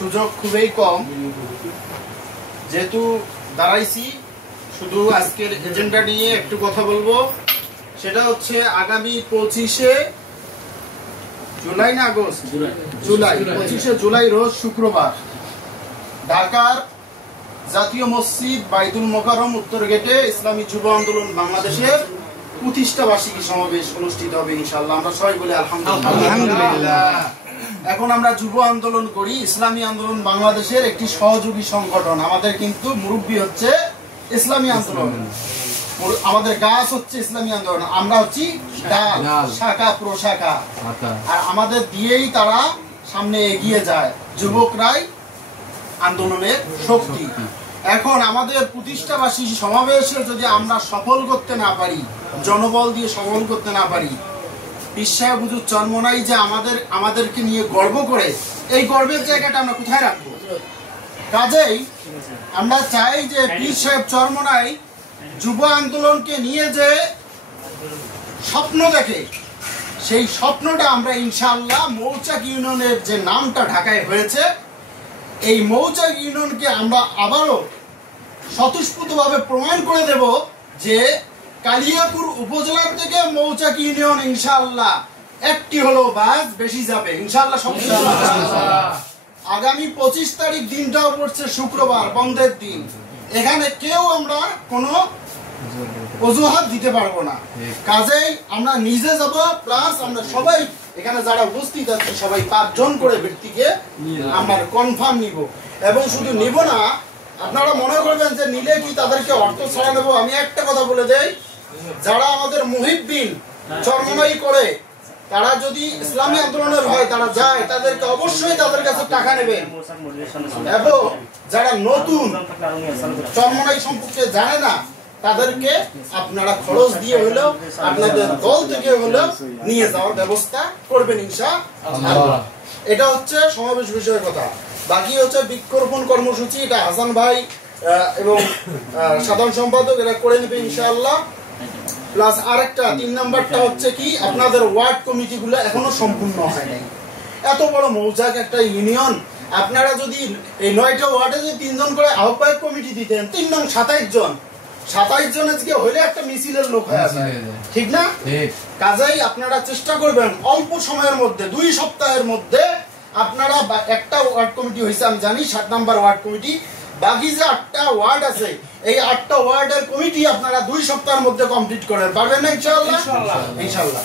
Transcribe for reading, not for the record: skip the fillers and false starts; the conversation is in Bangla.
সুযোগ খুবই কম, যেহেতু দাঁড়াইছি শুধু আজকের এজেন্ডা নিয়ে একটু কথা বলবো। সেটা হচ্ছে আগামী 25শে জুলাই না আগস্ট, জুলাই 25শে জুলাই রোজ শুক্রবার ঢাকার জাতীয় মসজিদ বাইতুল মোকাররম উত্তর গেটে ইসলামী যুব আন্দোলন বাংলাদেশের প্রতিষ্ঠা বার্ষিকী সমাবেশ অনুষ্ঠিত হবে ইনশাআল্লাহ। আমরা সবাই বলি আলহামদুলিল্লাহ। এখন আমরা যুব আন্দোলন করি, ইসলামী আন্দোলন বাংলাদেশের একটি সহযোগী সংগঠন। আমাদের কিন্তু মুরব্বী হচ্ছে ইসলামী আন্দোলন, আমাদের গাছ হচ্ছে ইসলামী আন্দোলন, আমরা হচ্ছি ডাল, শাখা প্রশাখা, আর আমাদের দিয়েই তারা সামনে এগিয়ে যায়। যুবকরাই আন্দোলনের শক্তি। এখন আমাদের প্রতিষ্ঠা বার্ষিকী সমাবেশে যদি আমরা সফল করতে না পারি, জনবল দিয়ে সফল করতে না পারি, পীর সাহেব হুজুর চরমোনাই যে আমাদেরকে নিয়ে গর্ব করে, এই গর্বের জায়গাটা আমরা কোথায় রাখবো? কাজেই আমরা চাই যে পীর সাহেব চরমোনাই যুব আন্দোলনকে নিয়ে যে স্বপ্ন দেখে, সেই স্বপ্নটা আমরা ইনশাআল্লাহ মৌচাক ইউনিয়নের যে নামটা ঢাকায় হয়েছে, এই মৌচাক ইউনিয়নকে আমরা আবারও স্বতঃস্ফূর্তভাবে প্রমাণ করে দেব যে কালিয়াকুর উপজেলার থেকে মৌচাক ইউনিয়ন ইনশাআল্লাহ একটি হলো বাস বেশি যাবে ইনশাআল্লাহ। আগামী 25 তারিখ দিনটাও পড়ছে শুক্রবার, বন্ধের দিন। এখানে কেউ আমরা কোনো অজুহাত দিতে পারবো না। কাজেই আমরা নিজে যাব, প্লাস আমরা সবাই এখানে যারা উপস্থিত আছে সবাই 5 জন করে ব্যক্তিকে আমরা কনফার্ম নিব। এবং শুধু নিব না, আপনারা মনে করবেন যে নিলে কি তাদেরকে অর্থ ছাড়া নেবো। আমি একটা কথা বলে দেই, যারা আমাদের মুহিব্বিন চরমোনাই করে, তারা যদি ইসলামী আন্দোলনের হয় তারা যায়, তাদেরকে অবশ্যই তাদের কাছে টাকা নেবেন। এবং যারা নতুন চরমোনাই সম্পর্কে জানে না, তাদেরকে আপনারা খরচ দিয়ে হলেও আপনাদের দল থেকে হলেও নিয়ে যাওয়ার ব্যবস্থা করবেন ইনশাআল্লাহ। এটা হচ্ছে সমাবেশ বিষয়ের কথা। বাকি হচ্ছে বৃক্ষরোপণ কর্মসূচি, এটা হাসান ভাই এবং সাধারণ সম্পাদক এরা করে নেবে ইনশাআল্লাহ। প্লাস আরেকটা 3 নাম্বারটা হচ্ছে কি, আপনাদের ওয়ার্ড কমিটিগুলো এখনো সম্পূর্ণ হয় নাই। এত বড় মৌচাক একটা ইউনিয়ন, আপনারা যদি এই 9টা ওয়ার্ডে যদি 3 জন করে আহ্বায়ক কমিটি দিতেন, 3 নং 27 জন, 27 জন আজকে হইলে একটা মিছিলের লোক হয়ে যায়, ঠিক না? কাজেই আপনারা চেষ্টা করবেন অল্প সময়ের মধ্যে, 2 সপ্তাহের মধ্যে আপনারা একটা ওয়ার্ড কমিটি হয়েছে আমি জানি, 7 নাম্বার ওয়ার্ড কমিটি, বাকি যে 8টা ওয়ার্ড আছে এই 8টা ওয়ার্ডের কমিটি আপনারা 2 সপ্তাহের মধ্যে কমপ্লিট করেন, পারবেন না ইনশাআল্লাহ? ইনশাআল্লাহ।